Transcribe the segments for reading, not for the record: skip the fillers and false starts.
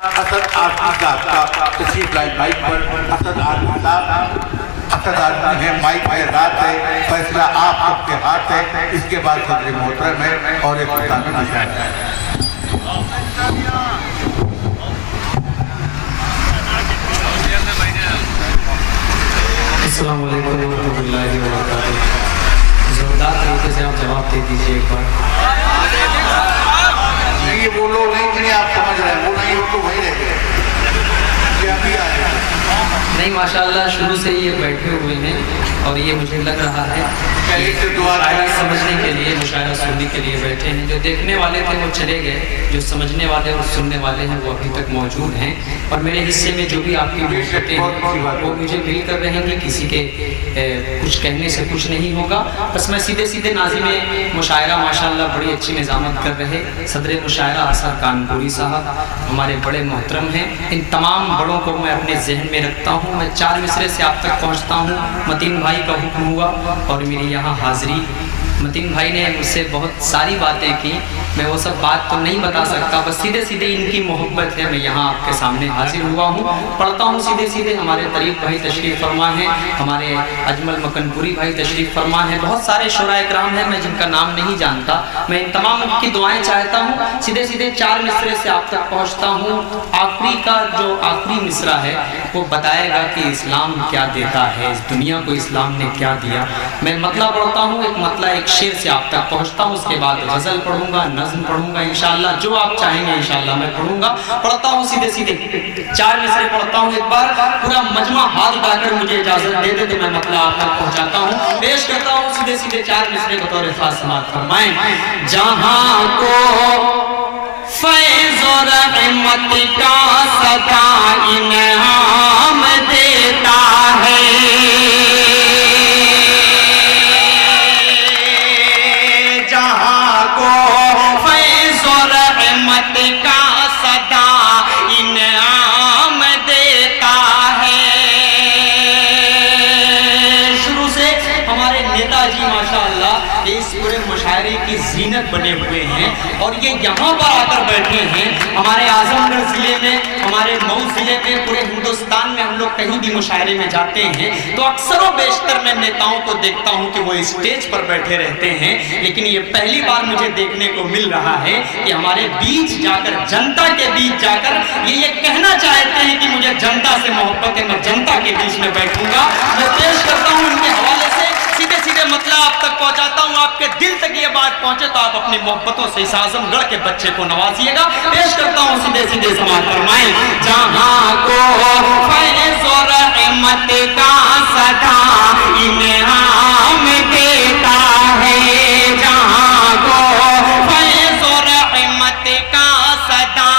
اسد آدمی کا تشریف لائے مائک پر اسد آدمی ہے، مائک ہے، رات ہے، فیصلہ آپ سب کے ہاتھ ہے۔ اس کے بعد صدر محترم ہے اور ایک خطانہ نشان ہے۔ السلام علیکم ورحمۃ اللہ وبرکاتہ۔ زوردار طریقے سے آپ جواب دے دیجئے ایک بار۔ یہ وہ لوگ نہیں جنہیں آپ سمجھ رہے ہیں، وہ نہیں، وہ تو وہی رہ گئے، یہ ابھی آئے ہیں۔ نہیں ماشاءاللہ شروع سے یہ بیٹھے ہوئے ہیں اور یہ مجھے لگ رہا ہے مشاعرہ سمجھنے کے لیے، مشاعرہ سننے کے لیے بیٹھے ہیں۔ جو دیکھنے والے تھے وہ چلے گئے، جو سمجھنے والے اور سننے والے ہیں وہ ابھی تک موجود ہیں، اور میرے حصے میں جو بھی آپ کی محبتیں ہیں وہ مجھے مل کر رہیں گی، کسی کے کچھ کہنے سے کچھ نہیں ہوگا۔ بس میں سیدھے سیدھے ناظم مشاعرہ ماشاءاللہ بڑی اچھی نظامت کر رہے صدر مشاعرہ اثر کانپوری صاحب ہمارے بڑے محترم ہیں۔ ان تمام بڑوں کو میں اپنے ذہن میں رکھتا ہوں۔ میں 4 مصرے سے آپ تک پہنچتا ہوں۔ متین بھائی کا حکم ہوا اور میری یہاں حاضری۔ متین بھائی نے مجھ سے بہت ساری باتیں کی، میں وہ سب بات تو نہیں بتا سکتا، بس سیدھے سیدھے ان کی محبت ہے، میں یہاں آپ کے سامنے حاضر ہوا ہوں۔ پڑھتا ہوں سیدھے سیدھے۔ ہمارے طریق بھائی تشریف فرما ہیں، ہمارے اجمل مکنپوری بھائی تشریف فرما ہیں، بہت سارے شعراء اکرام ہیں میں جن کا نام نہیں جانتا۔ میں ان تمام کی دعائیں چاہتا ہوں۔ سیدھے سیدھے 4 مصرے سے آپ تک پہنچتا ہوں۔ آخری کا جو آخری مصرع ہے وہ بتائے گا کہ اسلام کیا دیتا ہے، اس دنیا کو اسلام نے کیا دیا۔ میں مطلع پڑھتا ہوں، ایک مطلع ایک شعر سے آپ تک پہنچتا ہوں، اس کے بعد غزل پڑھوں گا، نظم پڑھوں گا، انشاءاللہ جو آپ چاہیں گے انشاءاللہ میں پڑھوں گا۔ پڑھتا ہوں سیدھے سیدھے 4 مصرے پڑھتا ہوں ایک بار، پورا مجمع ہاتھ اٹھا کر مجھے اجازت دے دے تو میں مطلع آپ تک پہنچاتا ہوں۔ پیش کرتا ہوں سیدھے سیدھے 4 مصرے بطور خاص سماعت فرمائیں۔ جہاں کو فیض و رحمت کا صدا انعام دیتا ہے، جہاں کو فیض و رحمت کا صدا انعام دیتا ہے۔ شروع سے ہمارے نیتا جی ماشاءاللہ اس پورے مشاعرے کی زینت بنے ہوئے ہیں، اور یہ یہاں پر آ کر بیٹھے ہیں۔ ہمارے اعظم گڑھ ضلع میں، ہمارے مئو ضلع میں، پورے ہندوستان میں ہم لوگ کہیں بھی مشاعرے میں جاتے ہیں تو اکثر و بیشتر میں نیتاؤں کو دیکھتا ہوں کہ وہ اسٹیج پر بیٹھے رہتے ہیں، لیکن یہ پہلی بار مجھے دیکھنے کو مل رہا ہے کہ ہمارے بیچ جا کر، جنتا کے بیچ جا کر یہ کہنا چاہتے ہیں کہ مجھے جنتا سے محبت ہے، میں جنتا کے بیچ میں بیٹھوں گا۔ میں پیش کرتا ہوں ان کے حوالے سے سیدھے سیدھے مطلب آپ تک پہنچاتا ہوں، آپ کے دل تک یہ بات پہنچے تو آپ اپنی محبتوں سے اس اعظم گڑھ کے بچے کو نوازیے گا۔ پیش کرتا ہوں سیدھے سیدھے سماعت فرمائیں۔ جہاں کو فیض و رحمت کا صدا انعام دیتا ہے، جہاں کو فیض و رحمت کا صدا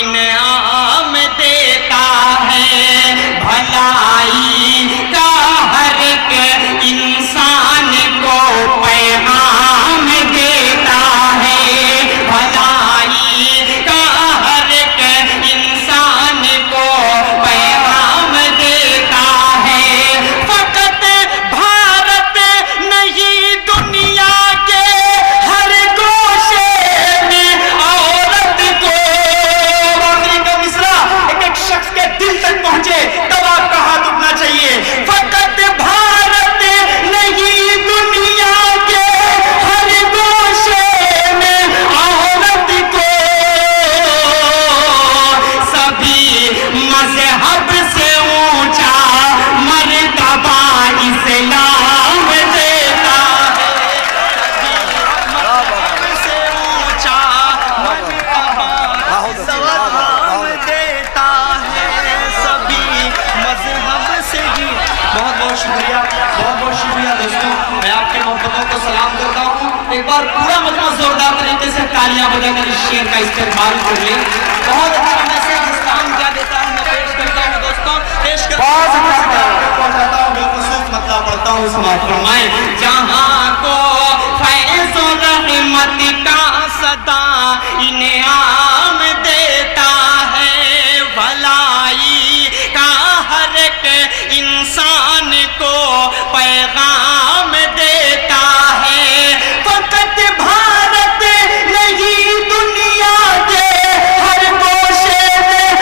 انعام دیتا ہے، بھلائی کا ہر ایک انسان کو پیغام دیتا ہے، بھلائی کا ہر ایک انسان کو پیغام دیتا ہے۔ فقط بھارت نہیں، دنیا کے ہر گوشے میں عورت کو، آخری کا مصرع ایک ایک شخص کے دل تک پہنچے تب آپ کا ہاتھ اٹھنا چاہیے۔ فقط بھارت نہیں، دنیا کے ہر گوشے میں عورت کو، سبھی مذہب سے اونچا مرتبہ اسلام دیتا ہے، سے اونچا مرتبہ اسلام دیتا ہے، سبھی مذہب سے ہی۔ بہت بہت شکریہ، بہت بہت شکریہ دوستوں، میں آپ کے محبتوں کو سلام کرتا ہوں۔ ایک بار پورا مجمع زوردار طریقے سے تالیاں بجا کر اس شعر کا استقبال کر لیں۔ بہت اچھا میسج اسلام کیا دیتا ہے میں پیش کرتا ہوں دوستوں، پیش کرتا ہوں، پہنچاتا ہوں، بالخصوص مطلب پڑھتا ہوں، سماعت فرمائیں۔ جہاں کو فیض و رحمت کا صدا انعام دیتا ہے، بھلائی کا ہر ایک انسان کو پیغام دیتا ہے۔ فقط بھارت نہیں، دنیا کے ہر گوشے میں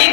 1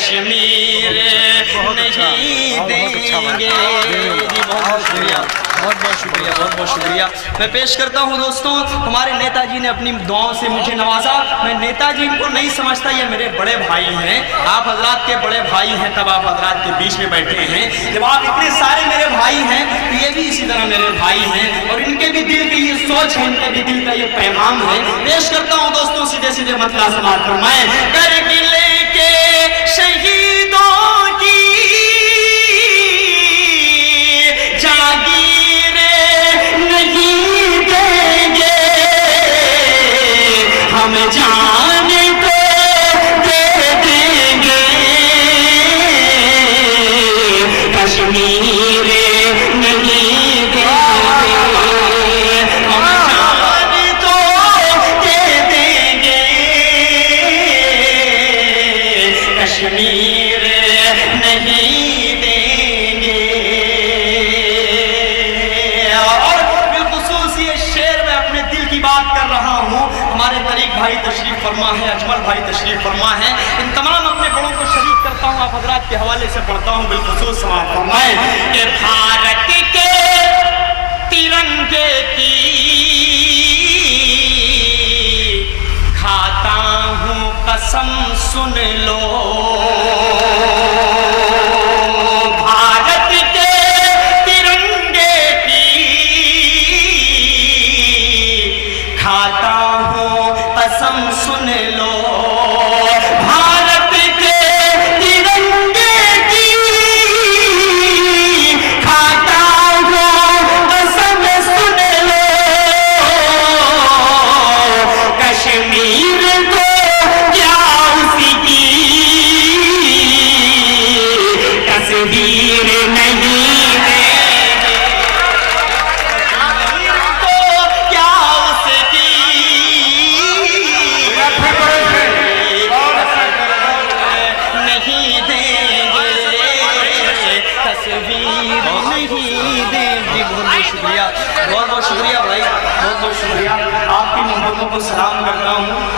کشمیر نہیں دیں گے. جی بہت شکریہ, بہت شکریہ, بہت شکریہ. میں پیش کرتا ہوں دوستوں, ہمارے نیتا جی نے اپنی دعاؤں سے مجھے نوازا. میں نیتا جی کو نہیں سمجھتا, یہ میرے بڑے بھائی ہیں, آپ حضرات کے بڑے بھائی ہیں, تب آپ حضرات کے بیچ میں بیٹھے ہیں. جب آپ اتنے سارے میرے بھائی ہیں تو یہ بھی اسی طرح میرے بھائی ہیں, اور ان کے بھی دل کی یہ سوچ ہے, ان کے بھی دل کا یہ پیغام ہے. پیش کرتا ہوں دوستوں, سیدھے سیدھے مطلع سماعت فرمائیں. کر گلے کے شہیدوں کی جاگیر نہیں دیں گے, ہم جان کو دے دیں گے. کشمیر نہیں دیں گے, ہم جان تو دے دیں گے. کشمیر نہیں دیں گے. اور بالخصوص یہ شعر میں اپنے دل کی بات کر رہا ہوں. ہمارے طریق بھائی تشریف فرما ہے, اجمل بھائی تشریف فرما ہے, ان تمام اپنے بڑوں کو شریک کرتا ہوں. آپ حضرات کے حوالے سے پڑھتا ہوں, بالخصوص سماعت فرمائیں کہ بھارت کے ترنگے کی کھاتا ہوں قسم سن لو. بھارت کے ترنگے کی کھاتا ہوں قسم سن لو. بھارت کے ترنگے کی کھاتا ہوں قسم سن لو. کشمیر کو کیا اسی کی تصویر نہیں دیں گے. کشمیر کو کیا اس کی نہیں دیں گے, تصویر نہیں دیں گے. بہت شکریہ, بہت شکریہ بھائی, بہت شکریہ. آپ کی محبتوں کو سلام کرتا ہوں.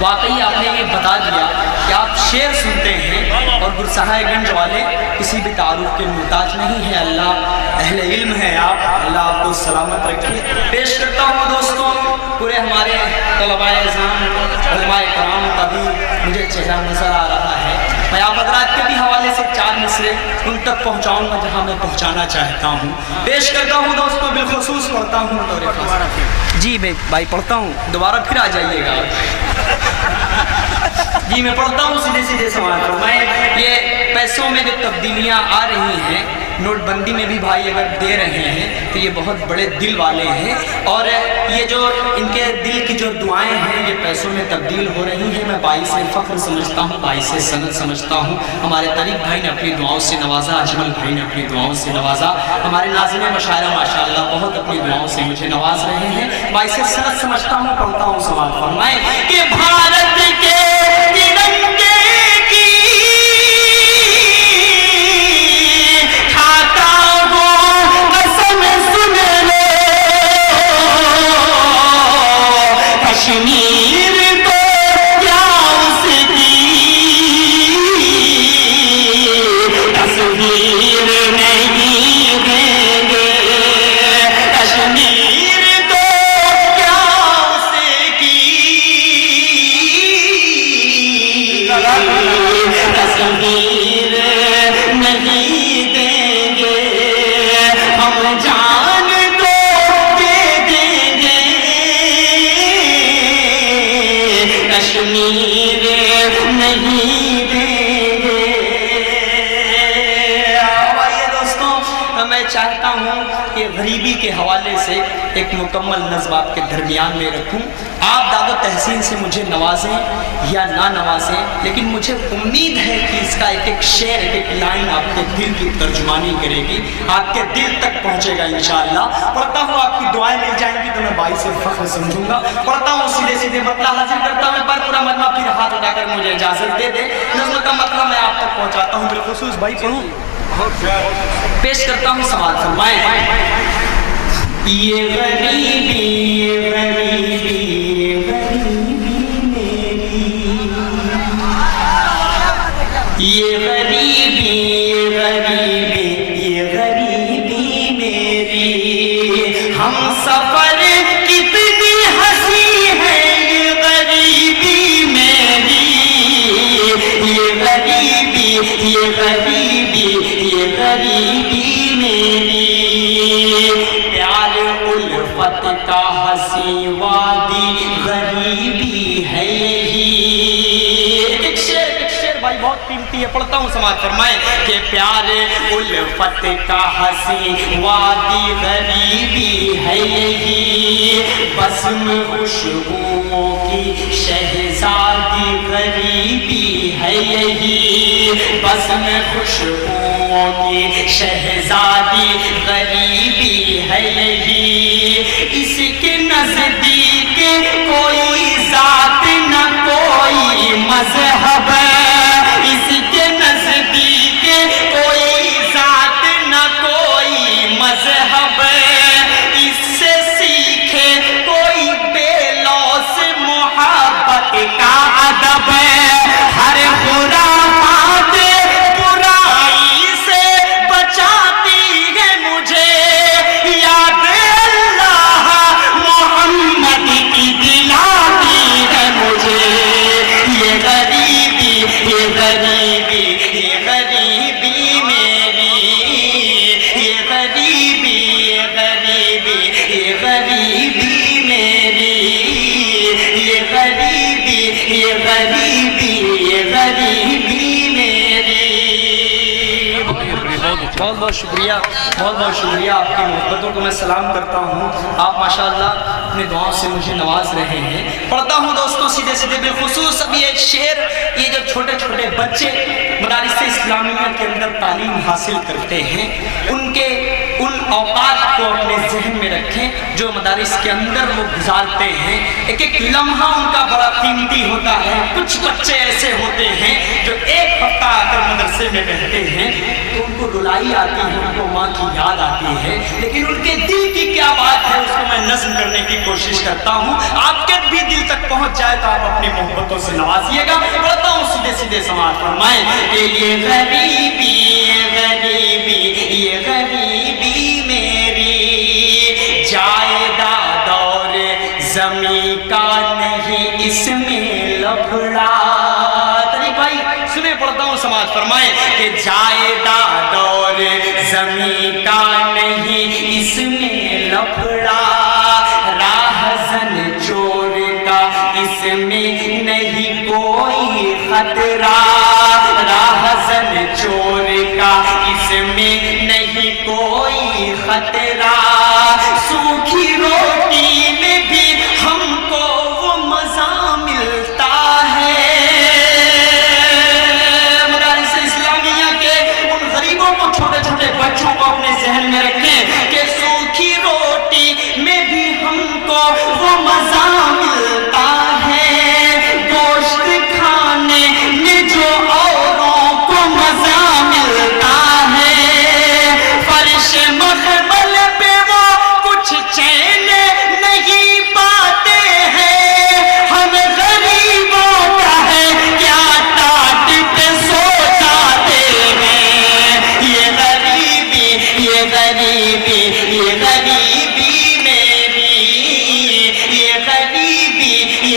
واقعی آپ نے یہ بتا دیا کہ آپ شعر سنتے ہیں اور گرسہائے گنج والے کسی بھی تعارف کے محتاج نہیں ہیں. اللہ اہل علم ہے آپ, اللہ آپ کو سلامت رکھے. پیش کرتا ہوں دوستوں, پورے ہمارے طلباء اعظام علماء کرام کا بھی مجھے چہرہ نظر آ رہا ہے. میں آپ حضرات کے بھی حوالے سے 4 مصرے ان تک پہنچاؤں گا جہاں میں پہنچانا چاہتا ہوں. پیش کرتا ہوں دوستوں, بالخصوص پڑھتا ہوں بطور خاص. جی میں بھائی پڑھتا ہوں, دوبارہ پھر آ جائیے گا. جی میں پڑھتا ہوں, سیدھے سیدھے سوال فرمائیں. یہ پیسوں میں جو تبدیلیاں آ رہی ہیں, نوٹ بندی میں بھی بھائی اگر دے رہے ہیں تو یہ بہت بڑے دل والے ہیں, اور یہ جو ان کے دل کی جو دعائیں ہیں یہ پیسوں میں تبدیل ہو رہی ہیں. میں باعث فخر سمجھتا ہوں, باعث سند سمجھتا ہوں. ہمارے طریق بھائی نے اپنی دعاؤں سے نوازا, اجمل بھائی نے اپنی دعاؤں سے نوازا, ہمارے ناظرین مشاعرہ ماشاءاللہ بہت اپنی دعاؤں سے مجھے نواز رہے ہیں. باعث سند سمجھتا ہوں, پڑھتا ہوں سوال فرمائیں کہ بھارت کے ترنگے کی کھاتا ہوں قسم سن لو. کشمیر کو کیا اس کی تصویر نہیں دیں گے. کشمیر کو کیا اس کی تصویر نہیں دیں گے. ہم جان کو دے دیں گے. کشمیر نہیں دیں گے. آئیے دوستوں, میں چاہتا ہوں کہ غریبی کے حوالے سے ایک مکمل نظم آپ کے درمیان میں رکھوں. آپ داد و تحسین سے مجھے نوازیں یا نہ نوازیں, لیکن مجھے امید ہے کہ اس کا ایک ایک شعر, ایک ایک لائن آپ کے دل کی ترجمانی کرے گی, آپ کے دل تک پہنچے گا انشاءاللہ. پڑھتا ہوں, آپ کی دعائیں مل جائیں گی تو میں باعث فخر سمجھوں گا. پڑھتا ہوں, سیدھے سیدھے مطلع حاصل کرتا ہوں. پر پورا مجمع پھر ہاتھ اٹھا کر مجھے اجازت دے دے, نظم کا مطلب میں آپ تک پہنچاتا ہوں. بالخصوص بھائی پڑھوں, پیش کرتا ہوں سماعت فرمائیں. یہ غریبی غریبی غریبی میری یہ غریبی میری ہم سفر کتنی ہنسی ہے، یہ غریبی میری، یہ غریبی میری، پیار الفت کا ہنسی وادی غریبی ہے یہی۔ ایک شعر بھائی بہت قیمتی ہے، پڑھتا ہوں سماعت فرمائیں کہ پیار الفت کا ہنسی وادی غریبی ہے یہی، بزم خوشبوؤں کی شہزادی غریبی ہے یہی، بزم خوشبوؤں کی شہزادی غریبی ہے یہی، اس کے نزدیک کوئی ذات نہ کوئی مذہب، اس کے نزدیک کوئی ذات نہ کوئی مذہب، اس سے سیکھے کوئی بے لوث محبت کا ادب، ہر خرافات برائی سے بچاتی ہے مجھے، یاد اللہ محمد کی دلاتی ہے مجھے، یہ غریبی میری، یہ غریبی میری، یہ غریبی میری۔ بہت بہت شکریہ، آپ کی محبتوں کو میں سلام کرتا ہوں۔ آپ ماشاءاللہ اپنے دعاؤں سے مجھے نواز رہے ہیں۔ پڑھتا ہوں دوستوں سیدھے بالخصوص اب یہ شعر، یہ جو چھوٹے چھوٹے بچے مدارس اسلامیہ کے اندر تعلیم حاصل کرتے ہیں، ان اوقات کو اپنے ذہن میں رکھیں جو مدارس کے اندر وہ گزارتے ہیں۔ ایک ایک لمحہ ان کا بڑا قیمتی ہوتا ہے۔ کچھ بچے ایسے ہوتے ہیں جو ایک ہفتہ آ کر مدرسے میں رہتے ہیں تو ان کو رلائی آتی ہے، ان کو ماں کی یاد آتی ہے، لیکن ان کے دل کی کیا بات ہے اس کو میں نظم کرنے کی کوشش کرتا ہوں۔ آپ کے بھی دل تک پہنچ جائے تو آپ اپنی محبتوں سے نوازیے گا۔ پڑھتا ہوں سیدھے سماعت فرمائیں کہ یہ غریبی میری جائیداد اور زمین کا نہیں اس میں لفڑا۔ طریق بھائی سنیں، پڑھتا ہوں سماعت فرمائیں کہ جائیداد اور زمین کا نہیں اس میں لفڑا، راہزن چور کا اس میں نہیں کوئی خطرہ، راہزن چور کا اس میں نہیں کوئی خطرہ، سوکھی روٹی میں بھی ہم کو وہ مزہ ملتا ہے۔ مدارس اسلامیہ کے ان غریبوں کو، چھوٹے چھوٹے بچوں کو اپنے ذہن میں رکھیں کہ سوکھی روٹی میں بھی ہم کو وہ مزہ ملتا ہے، گوشت کھانے میں جو اوروں کو مزہ ملتا ہے، فرش مخمل پہ وہ کچھ چین نہیں پاتے ہیں، ہم غریبوں کا ہے کیا ٹاٹ پہ سو جاتے ہیں، یہ غریبی میری، یہ غریبی میری، یہ غریبی میری۔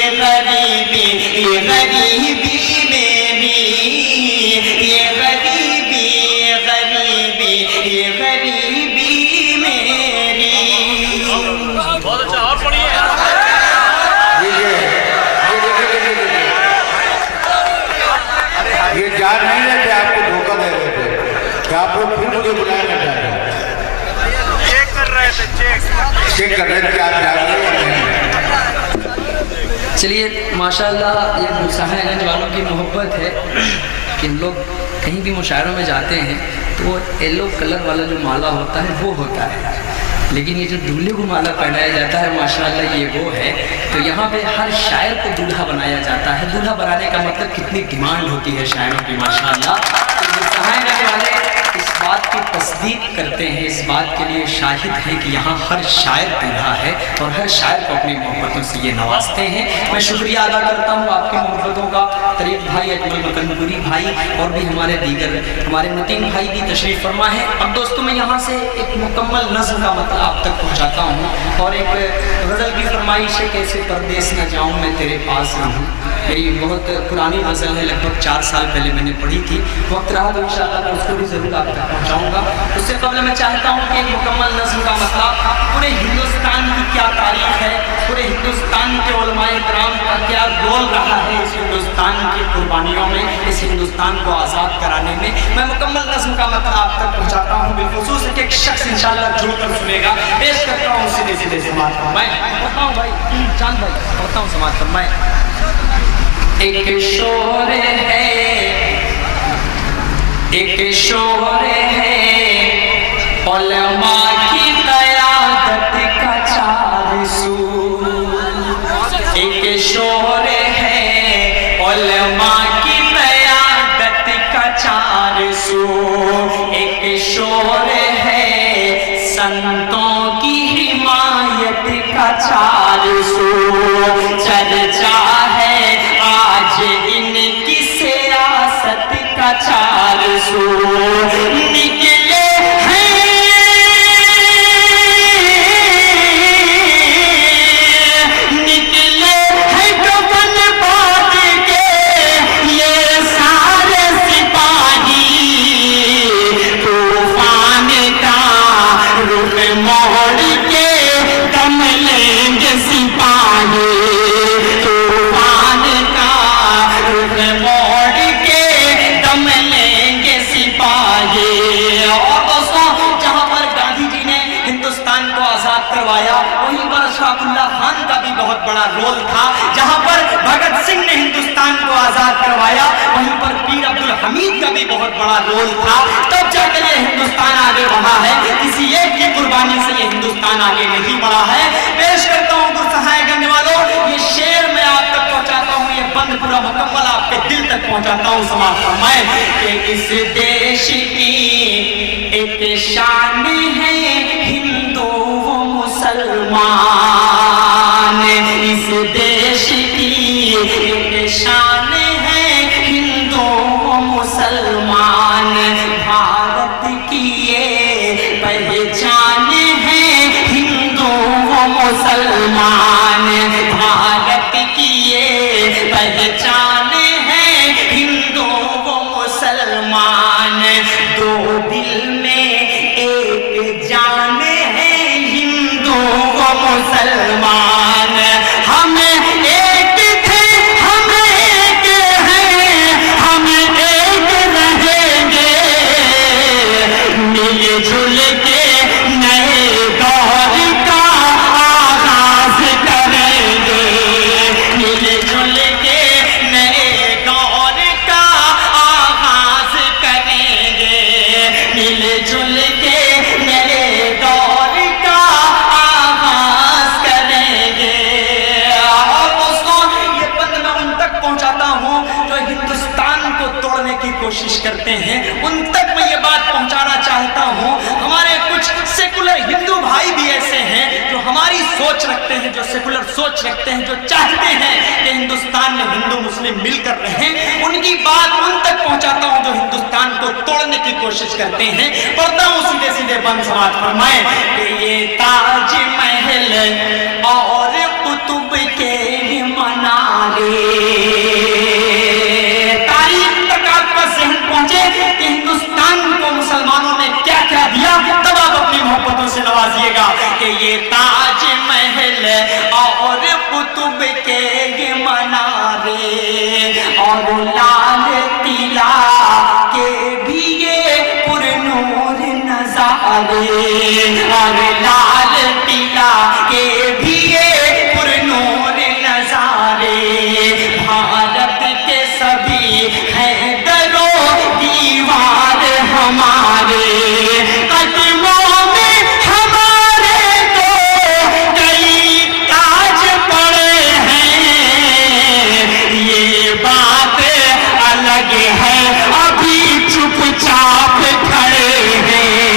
بہت اچھا، اور پڑھیے۔ یہ جان نہیں رہے تھے، آپ کو دھوکہ دے رہے تھے کہ آپ لوگ پھر مجھے بلایا نہ جائے، چیک کر رہے تھے، چیک کر رہے تھے کہ آپ جا رہے ہیں یا نہیں۔ چلیے ماشاءاللہ یہ گلشن گنج والوں کی محبت ہے کہ ہم لوگ کہیں بھی مشاعروں میں جاتے ہیں تو وہ یلو کلر والا جو مالا ہوتا ہے وہ ہوتا ہے، لیکن یہ جو دولہے کو مالا پہنایا جاتا ہے ماشاءاللہ یہ وہ ہے۔ تو یہاں پہ ہر شاعر کو دولہا بنایا جاتا ہے۔ دولہا بنانے کا مطلب کتنی ڈیمانڈ ہوتی ہے شاعروں کی ماشاءاللہ۔ تو گلشن گنج والے اس بات کی تصدیق کرتے ہیں اس بات کے لیے شاہد ہے کہ یہاں ہر شاعر بیٹھا ہے اور ہر شاعر کو اپنی محبتوں سے یہ نوازتے ہیں۔ میں شکریہ ادا کرتا ہوں آپ کی محبتوں کا۔ طریق بھائی، اجمل مکنپوری بھائی اور بھی ہمارے دیگر ہمارے متین بھائی بھی تشریف فرما ہے۔ اب دوستوں میں یہاں سے ایک مکمل نظم کا مطلب آپ تک پہنچاتا ہوں اور ایک غزل کی فرمائش ہے، کیسے پردیس نہ جاؤں میں تیرے پاس رہوں۔ میری بہت پرانی غزل ہے، لگ بھگ 4 سال پہلے میں نے پڑھی تھی، وقت رہا تو انشاءاللہ میں اس کو بھی ضرور آپ تک پہنچاؤں گا۔ اس سے قبل میں چاہتا ہوں کہ ایک مکمل نظم کا مطلب پورے ہندوستان کی کیا تاریخ ہے، پورے ہندوستان کے علماء کرام کا کیا رول رہا ہے اس ہندوستان کی قربانیوں میں، اس ہندوستان کو آزاد کرانے میں، میں مکمل نظم کا مطلب آپ تک پہنچاتا ہوں۔ بالخصوص ایک شخص انشاءاللہ جڑ کر سنے گا، پیش کرتا ہوں سیدھے سیدھے سماعت فرمائیں۔ ہوتا ہوں بھائی چاند بھائی، ہوتا ہوں سماعت فرمائیں۔ ایک شور ہے، ایک شور ہے علماء کی قیادت کا 4 سو، ایک شور ہے علماء کی قیادت کا 4 سو، ایک شور ہے سنتوں کی حمایت کا 4 سو، چرچا ہے آج ان کی سیاست کا 4 سو، نکلے ہیں کفن باندھ کے یہ سارے سپاہی، طوفان کا رخ موڑ کے دم لیں گے سپاہی، طوفان کا رخ موڑ کے دم لیں گے سپاہی۔ اور دوستوں، جہاں پر گاندھی جی نے ہندوستان کو آزاد کروایا وہیں پر اشفاق اللہ خان کا بھی بہت بڑا رول تھا، جہاں پر بھگت سنگھ نے ہندوستان کو آزاد کروایا وہیں پر پیر عبدالحمید کا بھی بہت بڑا رول تھا، تب جا کر یہ ہندوستان آگے بڑھا ہے، کسی ایک کی قربانی سے یہ ہندوستان آگے نہیں بڑھا ہے۔ پیش کرتا ہوں گرسہائے گنے والوں، یہ شعر میں آپ تک پہنچاتا ہوں، یہ بند پورا مکمل آپ کے دل تک پہنچاتا ہوں، سماعت فرمائیں کہ اس دیش کی ایک شان ہے ہندو و مسلمان، اس دیش کی ایک شان ہے ہندو و مسلمان، بھارت کی یہ پہچان ہے ہندو و مسلمان، بھارت کی یہ پہچان ہے ہندو و مسلمان، دو دل میں ایک جان ہے ہندو و مسلمان، ہم ایک تھے ہم ایک ہیں، ہم ایک رہیں گے، مل جل کے نئے دور کا آغاز کریں گے، مل جل کے نئے دور کا آغاز کریں گے، مل جل کے نئے دور کا آغاز کریں گے۔ اور دوستوں، یہ بند میں ان تک پہنچاتا ہوں جو ہندوستان کو توڑنے کی کوشش کرتے ہیں، ان تک میں یہ بات پہنچانا چاہتا ہوں۔ ہمارے کچھ سیکولر ہندو بھائی بھی ایسے ہیں جو ہماری سوچ رکھتے ہیں، جو سیکولر سوچ رکھتے ہیں، جو چاہتے ہیں کہ ہندوستان میں ہندو مسلم مل کر رہیں، ان کی بات ان تک پہنچاتا ہوں جو ہندوستان کو توڑنے کی کوشش کرتے ہیں۔ پڑھتا ہوں سیدھے سیدھے بند، سماعت فرمائیں کہ یہ تاج محل اور قطب کے منارے، تاریخ تک آپ کا ذہن پہنچے کہ ہندوستان کو مسلمانوں نے کیا کیا دیا، تب آپ اپنی محبتوں سے نوازیے گا کہ یہ تاج محل اور قطب کے یہ منارے اور لال قلعہ کے بھی یہ پر نور نظارے، اور لال قلعہ کے بھی یہ پر نور نظارے، بھارت کے سبھی ہیں در و دیوار ہمارے، قدموں میں ہمارے تو کئی تاج پڑے ہیں، یہ بات الگ ہے ابھی چپ چاپ کھڑے ہیں،